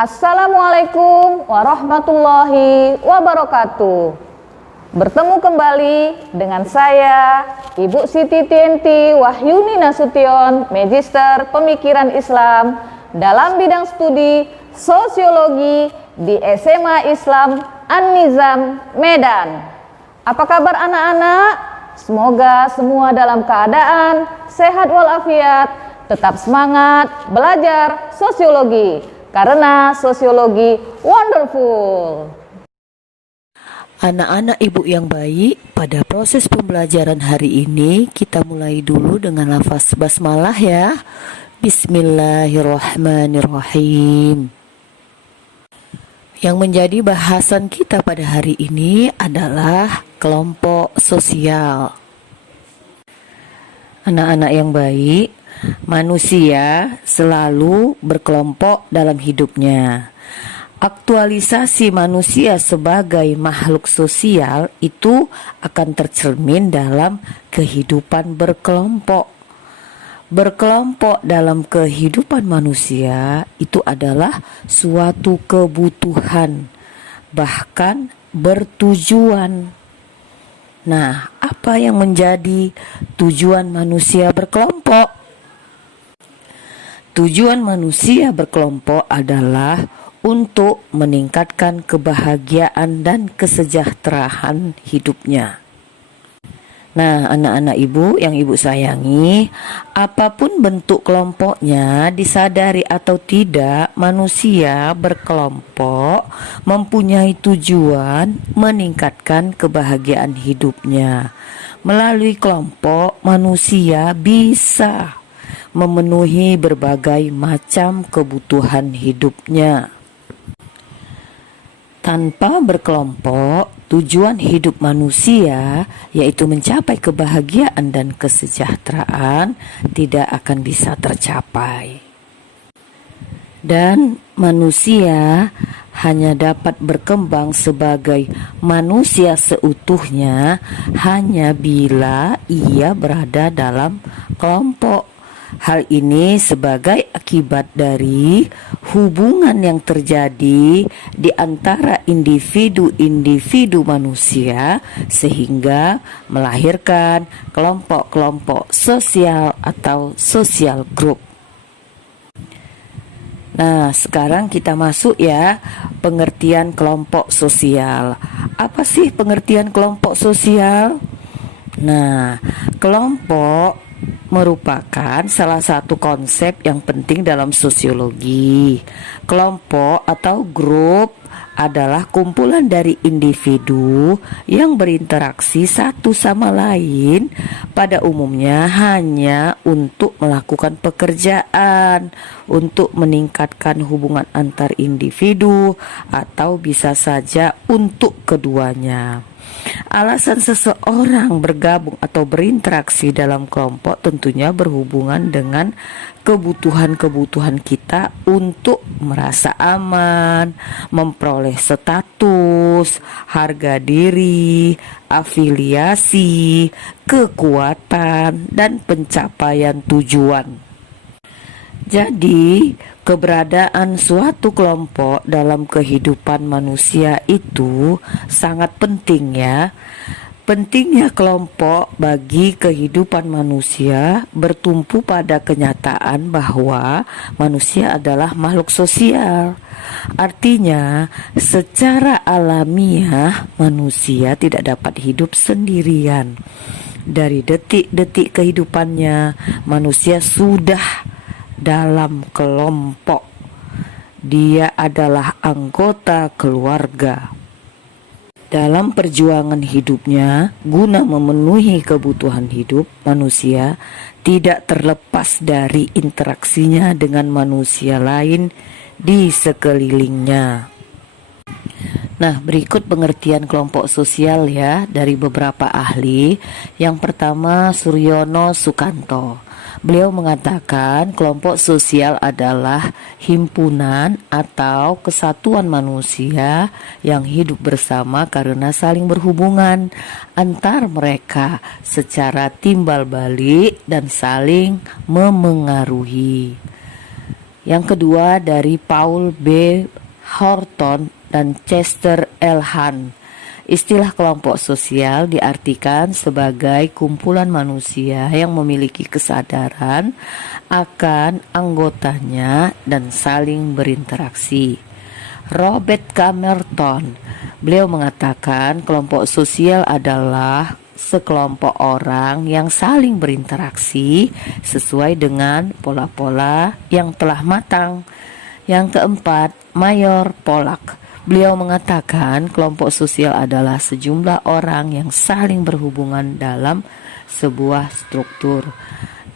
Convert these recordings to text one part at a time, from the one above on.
Assalamualaikum warahmatullahi wabarakatuh. Bertemu kembali dengan saya, Ibu Siti Tienti Wahyuni Nasution, Magister Pemikiran Islam dalam bidang studi Sosiologi di SMA Islam An-Nizam, Medan. Apa kabar anak-anak? Semoga semua dalam keadaan sehat walafiat, tetap semangat belajar sosiologi. Karena sosiologi wonderful. Anak-anak ibu yang baik, pada proses pembelajaran hari ini kita mulai dulu dengan lafaz basmalah ya. Bismillahirrahmanirrahim. Yang menjadi bahasan kita pada hari ini adalah kelompok sosial. Anak-anak yang baik, manusia selalu berkelompok dalam hidupnya. Aktualisasi manusia sebagai makhluk sosial itu akan tercermin dalam kehidupan berkelompok. Berkelompok dalam kehidupan manusia itu adalah suatu kebutuhan, bahkan bertujuan. Nah, apa yang menjadi tujuan manusia berkelompok? Tujuan manusia berkelompok adalah untuk meningkatkan kebahagiaan dan kesejahteraan hidupnya. Nah, anak-anak ibu yang ibu sayangi, apapun bentuk kelompoknya, disadari atau tidak, manusia berkelompok mempunyai tujuan meningkatkan kebahagiaan hidupnya. Melalui kelompok, manusia bisa memenuhi berbagai macam kebutuhan hidupnya. Tanpa berkelompok, tujuan hidup manusia, yaitu mencapai kebahagiaan dan kesejahteraan, tidak akan bisa tercapai. Dan manusia hanya dapat berkembang sebagai manusia seutuhnya hanya bila ia berada dalam kelompok. Hal ini sebagai akibat dari hubungan yang terjadi di antara individu-individu manusia sehingga melahirkan kelompok-kelompok sosial atau social group. Nah, sekarang kita masuk ya, pengertian kelompok sosial. Apa sih pengertian kelompok sosial? Nah, kelompok merupakan salah satu konsep yang penting dalam sosiologi. Kelompok atau grup adalah kumpulan dari individu yang berinteraksi satu sama lain, pada umumnya hanya untuk melakukan pekerjaan, untuk meningkatkan hubungan antar individu, atau bisa saja untuk keduanya. Alasan seseorang bergabung atau berinteraksi dalam kelompok tentunya berhubungan dengan kebutuhan-kebutuhan kita untuk merasa aman, memperoleh status, harga diri, afiliasi, kekuatan, dan pencapaian tujuan. Jadi, keberadaan suatu kelompok dalam kehidupan manusia itu sangat penting ya. Pentingnya kelompok bagi kehidupan manusia bertumpu pada kenyataan bahwa manusia adalah makhluk sosial. Artinya, secara alamiah manusia tidak dapat hidup sendirian. Dari detik-detik kehidupannya, manusia sudah dalam kelompok. Dia adalah anggota keluarga. Dalam perjuangan hidupnya, guna memenuhi kebutuhan hidup, manusia tidak terlepas dari interaksinya dengan manusia lain di sekelilingnya. Nah, berikut pengertian kelompok sosial ya dari beberapa ahli. Yang pertama, Suryono Sukanto. Beliau mengatakan kelompok sosial adalah himpunan atau kesatuan manusia yang hidup bersama karena saling berhubungan antar mereka secara timbal balik dan saling memengaruhi. Yang kedua dari Paul B. Horton dan Chester L. Hunt. Istilah kelompok sosial diartikan sebagai kumpulan manusia yang memiliki kesadaran akan anggotanya dan saling berinteraksi. Robert K. Merton, beliau mengatakan kelompok sosial adalah sekelompok orang yang saling berinteraksi sesuai dengan pola-pola yang telah matang. Yang keempat, Mayor Pollack, beliau mengatakan kelompok sosial adalah sejumlah orang yang saling berhubungan dalam sebuah struktur.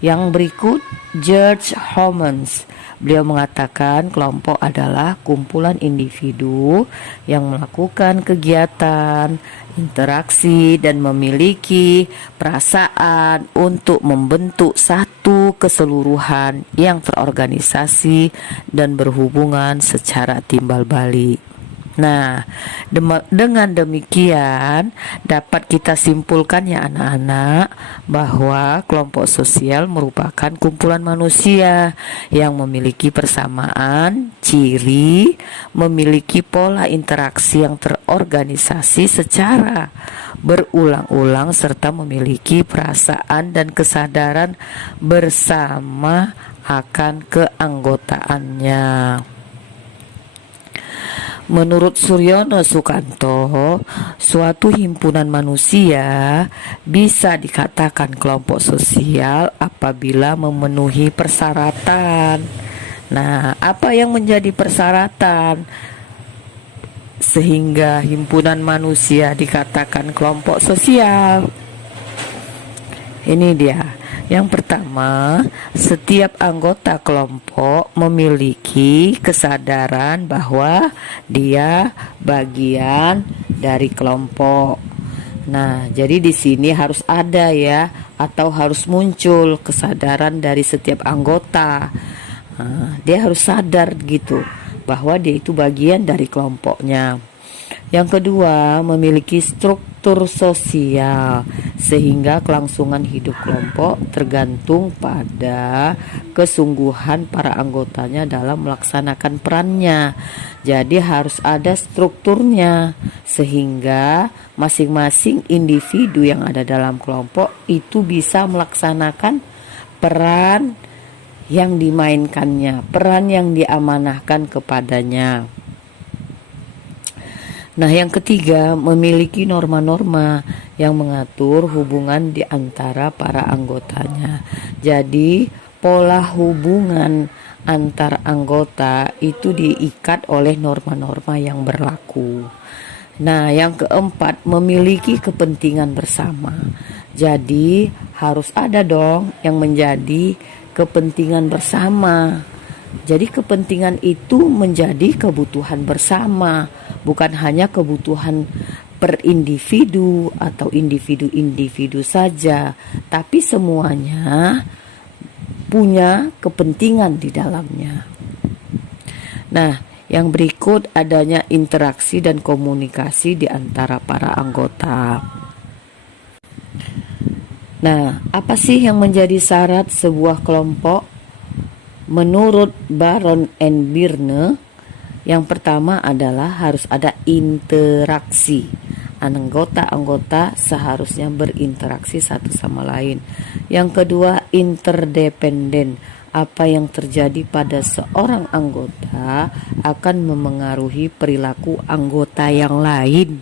Yang berikut, George Homans, beliau mengatakan kelompok adalah kumpulan individu yang melakukan kegiatan, interaksi, dan memiliki perasaan untuk membentuk satu keseluruhan yang terorganisasi dan berhubungan secara timbal balik. Nah, dengan demikian dapat kita simpulkan ya anak-anak bahwa kelompok sosial merupakan kumpulan manusia yang memiliki persamaan, ciri, memiliki pola interaksi yang terorganisasi secara berulang-ulang serta memiliki perasaan dan kesadaran bersama akan keanggotaannya. Menurut Suryono Sukanto, suatu himpunan manusia bisa dikatakan kelompok sosial apabila memenuhi persyaratan. Nah, apa yang menjadi persyaratan sehingga himpunan manusia dikatakan kelompok sosial? Ini dia. Yang pertama, setiap anggota kelompok memiliki kesadaran bahwa dia bagian dari kelompok. Nah, jadi di sini harus ada ya, atau harus muncul kesadaran dari setiap anggota. Nah, dia harus sadar gitu bahwa dia itu bagian dari kelompoknya. Yang kedua, memiliki struktur sosial sehingga kelangsungan hidup kelompok tergantung pada kesungguhan para anggotanya dalam melaksanakan perannya. Jadi harus ada strukturnya sehingga masing-masing individu yang ada dalam kelompok itu bisa melaksanakan peran yang dimainkannya, peran yang diamanahkan kepadanya. Nah, yang ketiga, memiliki norma-norma yang mengatur hubungan di antara para anggotanya. Jadi, pola hubungan antar anggota itu diikat oleh norma-norma yang berlaku. Nah, yang keempat, memiliki kepentingan bersama. Jadi, harus ada dong yang menjadi kepentingan bersama. Jadi kepentingan itu menjadi kebutuhan bersama, bukan hanya kebutuhan per individu atau individu-individu saja, tapi semuanya punya kepentingan di dalamnya. Nah, yang berikut adanya interaksi dan komunikasi di antara para anggota. Nah, apa sih yang menjadi syarat sebuah kelompok? Menurut Baron and Birne, yang pertama adalah harus ada interaksi. Anggota-anggota seharusnya berinteraksi satu sama lain. Yang kedua, interdependen. Apa yang terjadi pada seorang anggota akan memengaruhi perilaku anggota yang lain.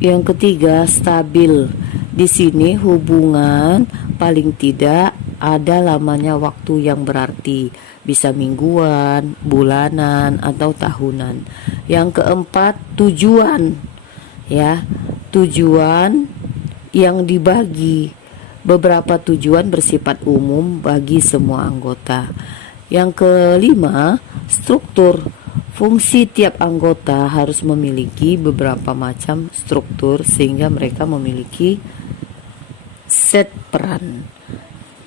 Yang ketiga, stabil. Di sini hubungan paling tidak ada lamanya waktu yang berarti, bisa mingguan, bulanan, atau tahunan. Yang keempat, tujuan. Ya, tujuan yang dibagi. Beberapa tujuan bersifat umum bagi semua anggota. Yang kelima, struktur. Fungsi tiap anggota harus memiliki beberapa macam struktur sehingga mereka memiliki set peran.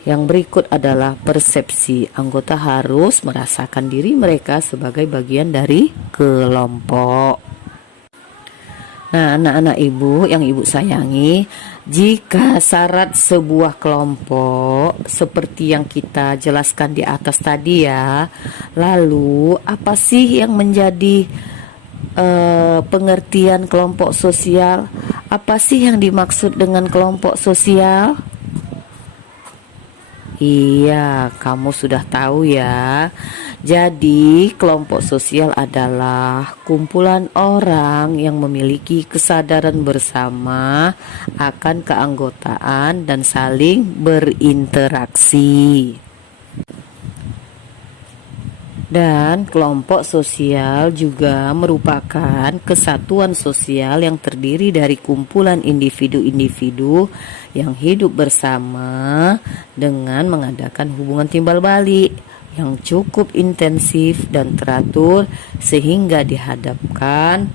Yang berikut adalah persepsi. Anggota harus merasakan diri mereka sebagai bagian dari kelompok. Nah, anak-anak ibu yang ibu sayangi, jika syarat sebuah kelompok seperti yang kita jelaskan di atas tadi ya, lalu apa sih yang menjadi pengertian kelompok sosial? Apa sih yang dimaksud dengan kelompok sosial? Iya, kamu sudah tahu ya. Jadi, kelompok sosial adalah kumpulan orang yang memiliki kesadaran bersama akan keanggotaan dan saling berinteraksi. Dan kelompok sosial juga merupakan kesatuan sosial yang terdiri dari kumpulan individu-individu yang hidup bersama dengan mengadakan hubungan timbal balik yang cukup intensif dan teratur sehingga diharapkan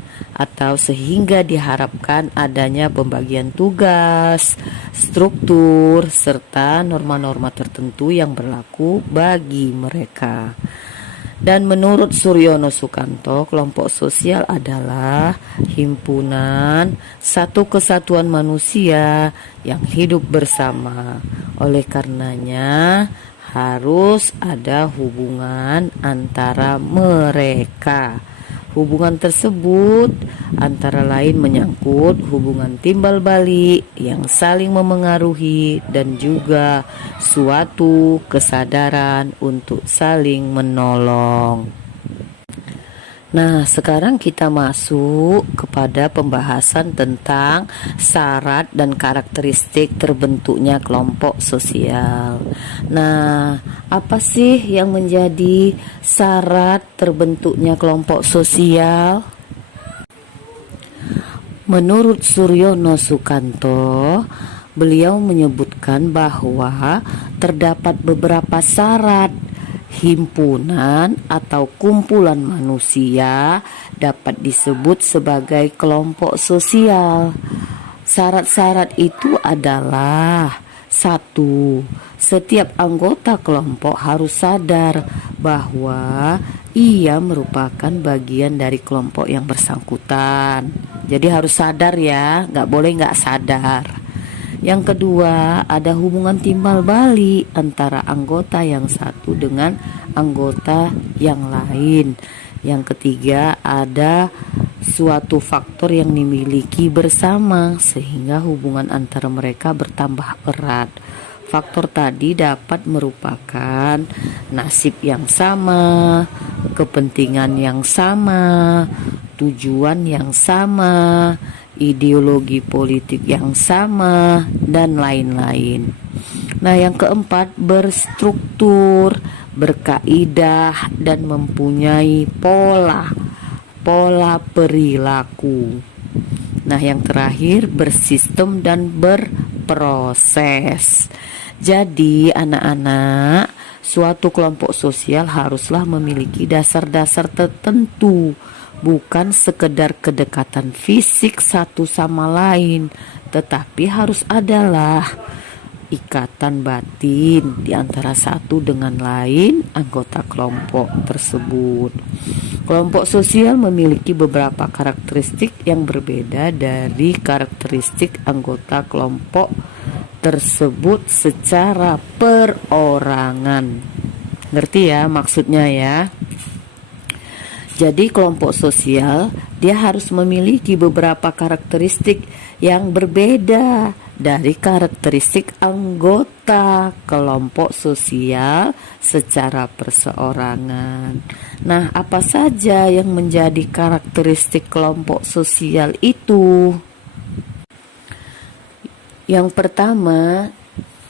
adanya pembagian tugas, struktur, serta norma-norma tertentu yang berlaku bagi mereka. Dan menurut Suryono Sukanto, kelompok sosial adalah himpunan satu kesatuan manusia yang hidup bersama. Oleh karenanya, harus ada hubungan antara mereka. Hubungan tersebut antara lain menyangkut hubungan timbal balik yang saling memengaruhi dan juga suatu kesadaran untuk saling menolong. Nah, sekarang kita masuk kepada pembahasan tentang syarat dan karakteristik terbentuknya kelompok sosial. Nah, apa sih yang menjadi syarat terbentuknya kelompok sosial? Menurut Suryono Sukanto, beliau menyebutkan bahwa terdapat beberapa syarat himpunan atau kumpulan manusia dapat disebut sebagai kelompok sosial. Syarat-syarat itu adalah: 1. Setiap anggota kelompok harus sadar bahwa ia merupakan bagian dari kelompok yang bersangkutan. Jadi harus sadar ya, nggak boleh nggak sadar. Yang kedua, ada hubungan timbal balik antara anggota yang satu dengan anggota yang lain. Yang ketiga, ada suatu faktor yang dimiliki bersama sehingga hubungan antara mereka bertambah erat. Faktor tadi dapat merupakan nasib yang sama, kepentingan yang sama, tujuan yang sama, ideologi politik yang sama, dan lain-lain. Nah, yang keempat, berstruktur, berkaidah, dan mempunyai pola perilaku. Nah, yang terakhir, bersistem dan berproses. Jadi, anak-anak, suatu kelompok sosial haruslah memiliki dasar-dasar tertentu, bukan sekedar kedekatan fisik satu sama lain, tetapi harus adalah ikatan batin di antara satu dengan lain anggota kelompok tersebut. Kelompok sosial memiliki beberapa karakteristik yang berbeda dari karakteristik anggota kelompok tersebut secara perorangan. Ngerti ya maksudnya ya? Jadi kelompok sosial dia harus memiliki beberapa karakteristik yang berbeda dari karakteristik anggota kelompok sosial secara perseorangan. Nah, apa saja yang menjadi karakteristik kelompok sosial itu? Yang pertama,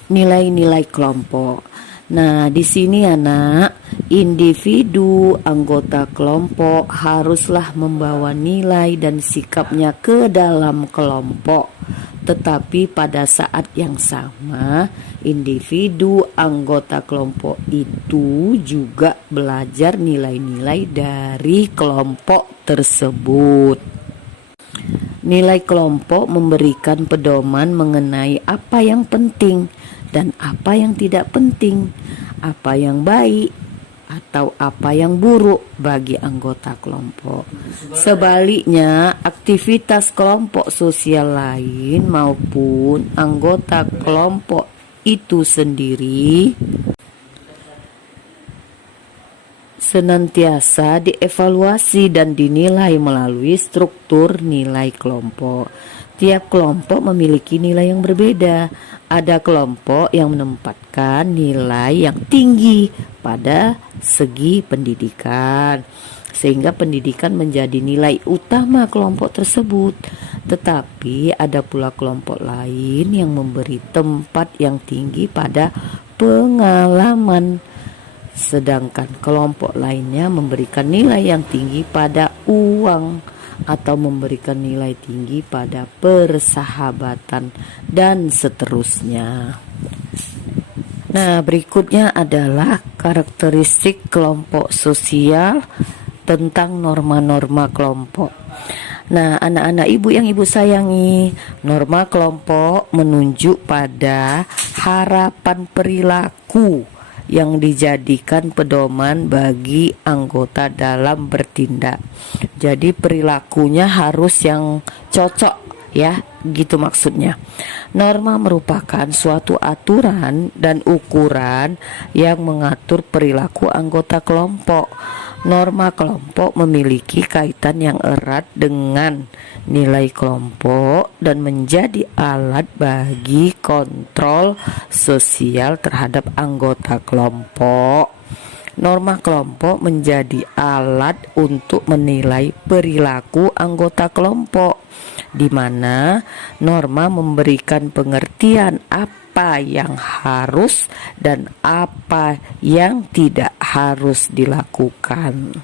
nilai-nilai kelompok. Nah, di sini anak, individu anggota kelompok haruslah membawa nilai dan sikapnya ke dalam kelompok. Tetapi pada saat yang sama, individu anggota kelompok itu juga belajar nilai-nilai dari kelompok tersebut. Nilai kelompok memberikan pedoman mengenai apa yang penting dan apa yang tidak penting, apa yang baik, atau apa yang buruk bagi anggota kelompok. Sebaliknya, aktivitas kelompok sosial lain maupun anggota kelompok itu sendiri senantiasa dievaluasi dan dinilai melalui struktur nilai kelompok. Tiap kelompok memiliki nilai yang berbeda. Ada kelompok yang menempatkan nilai yang tinggi pada segi pendidikan, sehingga pendidikan menjadi nilai utama kelompok tersebut. Tetapi ada pula kelompok lain yang memberi tempat yang tinggi pada pengalaman, sedangkan kelompok lainnya memberikan nilai yang tinggi pada uang atau memberikan nilai tinggi pada persahabatan dan seterusnya. Nah, berikutnya adalah karakteristik kelompok sosial tentang norma-norma kelompok. Nah, anak-anak ibu yang ibu sayangi, norma kelompok menunjuk pada harapan perilaku yang dijadikan pedoman bagi anggota dalam bertindak. Jadi perilakunya harus yang cocok ya, gitu maksudnya. Norma merupakan suatu aturan dan ukuran yang mengatur perilaku anggota kelompok. Norma kelompok memiliki kaitan yang erat dengan nilai kelompok dan menjadi alat bagi kontrol sosial terhadap anggota kelompok. Norma kelompok menjadi alat untuk menilai perilaku anggota kelompok, di mana norma memberikan pengertian apa yang harus dan apa yang tidak harus dilakukan.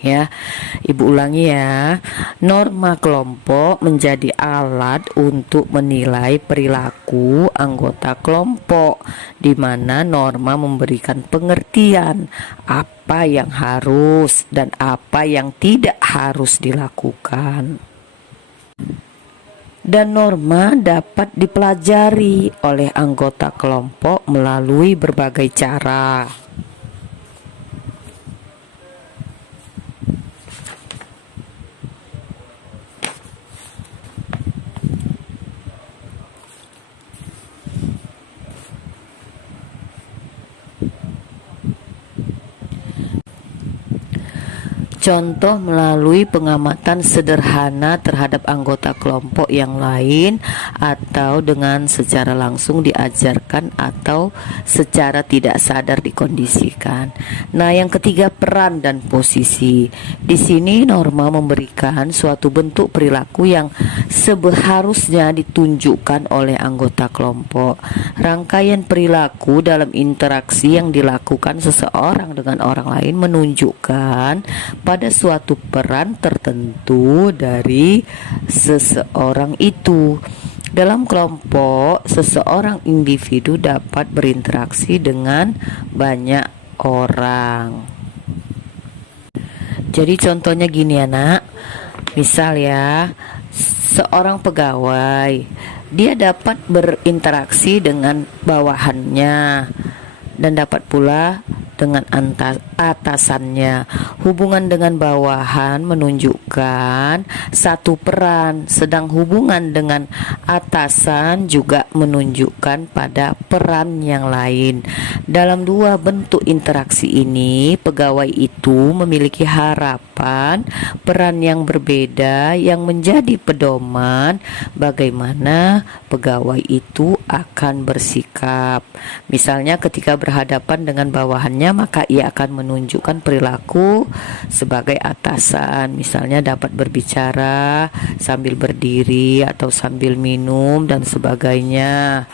Ya, ibu ulangi ya. Norma kelompok menjadi alat untuk menilai perilaku anggota kelompok, di mana norma memberikan pengertian apa yang harus dan apa yang tidak harus dilakukan. Dan norma dapat dipelajari oleh anggota kelompok melalui berbagai cara. Contoh melalui pengamatan sederhana terhadap anggota kelompok yang lain, atau dengan secara langsung diajarkan atau secara tidak sadar dikondisikan. Nah, yang ketiga, peran dan posisi. Di sini norma memberikan suatu bentuk perilaku yang seharusnya ditunjukkan oleh anggota kelompok. Rangkaian perilaku dalam interaksi yang dilakukan seseorang dengan orang lain menunjukkan pada suatu peran tertentu dari seseorang itu. Dalam kelompok, seseorang individu dapat berinteraksi dengan banyak orang. Jadi contohnya gini anak, misal ya, seorang pegawai, dia dapat berinteraksi dengan bawahannya dan dapat pula dengan atasannya. Hubungan dengan bawahan menunjukkan satu peran, sedang hubungan dengan atasan juga menunjukkan pada peran yang lain. Dalam dua bentuk interaksi ini, pegawai itu memiliki harapan, peran yang berbeda yang menjadi pedoman bagaimana pegawai itu akan bersikap. Misalnya ketika berhadapan dengan bawahannya, maka ia akan menunjukkan perilaku sebagai atasan, misalnya dapat berbicara sambil berdiri atau sambil minum dan sebagainya.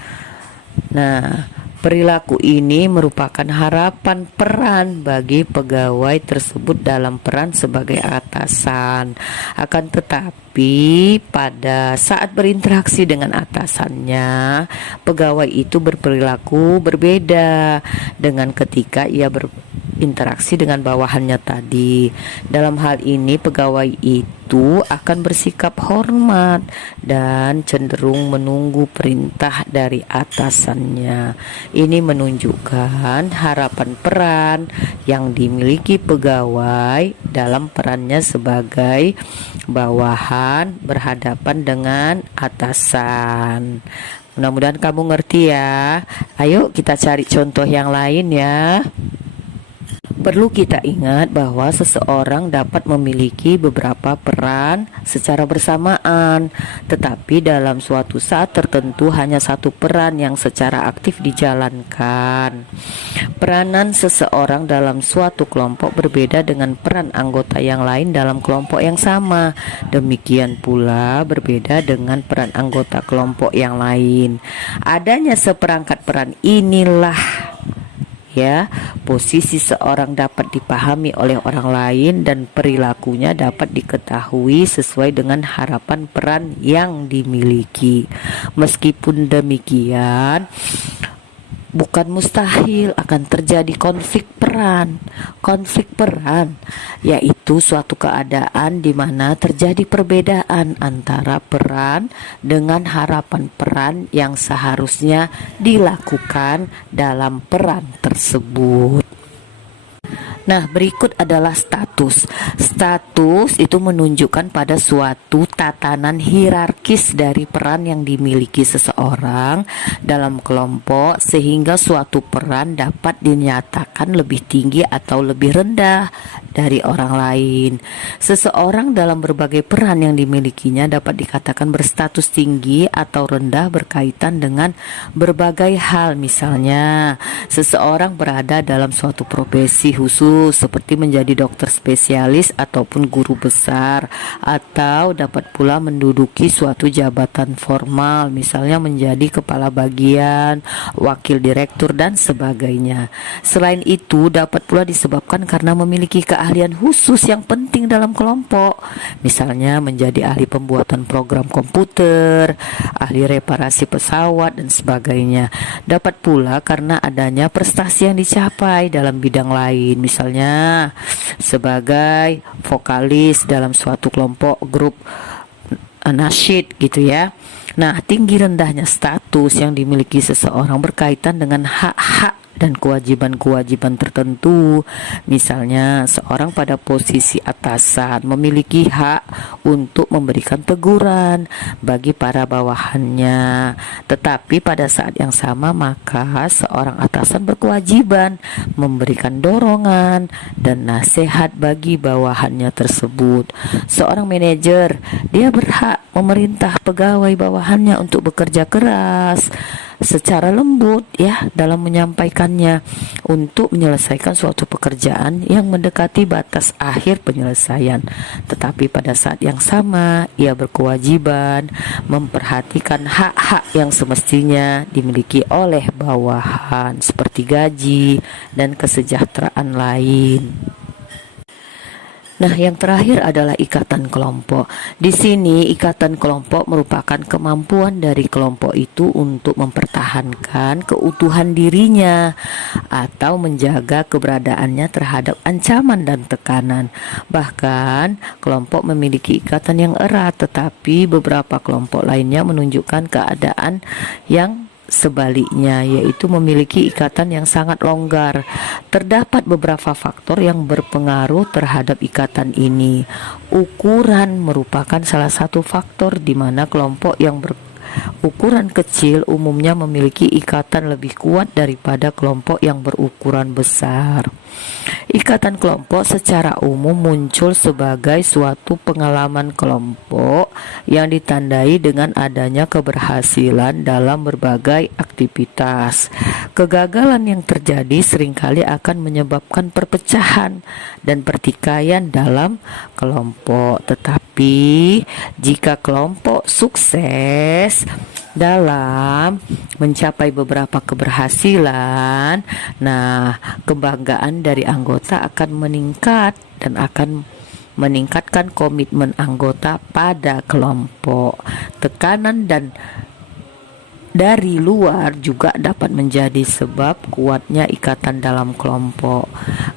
Nah, perilaku ini merupakan harapan peran bagi pegawai tersebut dalam peran sebagai atasan. Akan tetapi pada saat berinteraksi dengan atasannya, pegawai itu berperilaku berbeda dengan ketika ia berinteraksi dengan bawahannya tadi. Dalam hal ini, pegawai itu itu akan bersikap hormat dan cenderung menunggu perintah dari atasannya. Ini menunjukkan harapan peran yang dimiliki pegawai dalam perannya sebagai bawahan berhadapan dengan atasan. Mudah-mudahan kamu ngerti ya. Ayo kita cari contoh yang lain ya. Perlu kita ingat bahwa seseorang dapat memiliki beberapa peran secara bersamaan, tetapi dalam suatu saat tertentu hanya satu peran yang secara aktif dijalankan. Peranan seseorang dalam suatu kelompok berbeda dengan peran anggota yang lain dalam kelompok yang sama. Demikian pula berbeda dengan peran anggota kelompok yang lain. Adanya seperangkat peran inilah ya, posisi seorang dapat dipahami oleh orang lain dan perilakunya dapat diketahui sesuai dengan harapan peran yang dimiliki. Meskipun demikian, bukan mustahil akan terjadi konflik peran. Konflik peran yaitu suatu keadaan di mana terjadi perbedaan antara peran dengan harapan peran yang seharusnya dilakukan dalam peran tersebut. Nah, berikut adalah status. Status itu menunjukkan pada suatu tatanan hierarkis dari peran yang dimiliki seseorang dalam kelompok sehingga suatu peran dapat dinyatakan lebih tinggi atau lebih rendah dari orang lain. Seseorang dalam berbagai peran yang dimilikinya dapat dikatakan berstatus tinggi atau rendah berkaitan dengan berbagai hal. Misalnya, seseorang berada dalam suatu profesi khusus seperti menjadi dokter spesialis ataupun guru besar, atau dapat pula menduduki suatu jabatan formal, misalnya menjadi kepala bagian, wakil direktur dan sebagainya. Selain itu dapat pula disebabkan karena memiliki keahlian khusus yang penting dalam kelompok, misalnya menjadi ahli pembuatan program komputer, ahli reparasi pesawat dan sebagainya. Dapat pula karena adanya prestasi yang dicapai dalam bidang lain, misalnya sebagai vokalis dalam suatu kelompok grup nasyid gitu ya. Nah, tinggi rendahnya status yang dimiliki seseorang berkaitan dengan hak-hak dan kewajiban-kewajiban tertentu. Misalnya, seorang pada posisi atasan memiliki hak untuk memberikan teguran bagi para bawahannya. Tetapi pada saat yang sama, maka seorang atasan berkewajiban memberikan dorongan dan nasihat bagi bawahannya tersebut. Seorang manajer, dia berhak memerintah pegawai bawahannya untuk bekerja keras secara lembut ya dalam menyampaikannya untuk menyelesaikan suatu pekerjaan yang mendekati batas akhir penyelesaian. Tetapi pada saat yang sama ia berkewajiban memperhatikan hak-hak yang semestinya dimiliki oleh bawahan seperti gaji dan kesejahteraan lain. Nah, yang terakhir adalah ikatan kelompok. Di sini ikatan kelompok merupakan kemampuan dari kelompok itu untuk mempertahankan keutuhan dirinya atau menjaga keberadaannya terhadap ancaman dan tekanan. Bahkan, kelompok memiliki ikatan yang erat, tetapi beberapa kelompok lainnya menunjukkan keadaan yang sebaliknya, yaitu memiliki ikatan yang sangat longgar. Terdapat beberapa faktor yang berpengaruh terhadap ikatan ini. Ukuran merupakan salah satu faktor di mana kelompok yang berukuran kecil umumnya memiliki ikatan lebih kuat daripada kelompok yang berukuran besar. Ikatan kelompok secara umum muncul sebagai suatu pengalaman kelompok yang ditandai dengan adanya keberhasilan dalam berbagai aktivitas. Kegagalan yang terjadi seringkali akan menyebabkan perpecahan dan pertikaian dalam kelompok. Tetapi jika kelompok sukses dalam mencapai beberapa keberhasilan, nah, kebanggaan dari anggota akan meningkat dan akan meningkatkan komitmen anggota pada kelompok. Tekanan dari luar juga dapat menjadi sebab kuatnya ikatan dalam kelompok.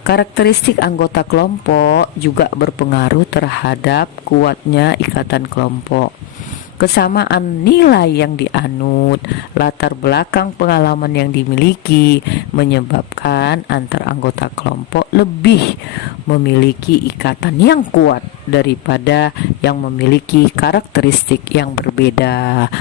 Karakteristik anggota kelompok juga berpengaruh terhadap kuatnya ikatan kelompok. Kesamaan nilai yang dianut, latar belakang pengalaman yang dimiliki menyebabkan antar anggota kelompok lebih memiliki ikatan yang kuat daripada yang memiliki karakteristik yang berbeda.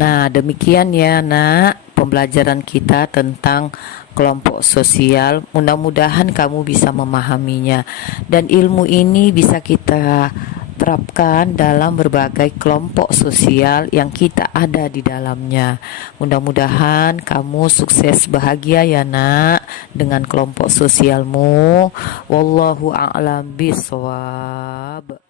Nah, demikian ya, Nak, pembelajaran kita tentang kelompok sosial. Mudah-mudahan kamu bisa memahaminya, dan ilmu ini bisa kita terapkan dalam berbagai kelompok sosial yang kita ada di dalamnya. Mudah-mudahan kamu sukses bahagia ya, Nak, dengan kelompok sosialmu. Wallahu a'lam bishawab.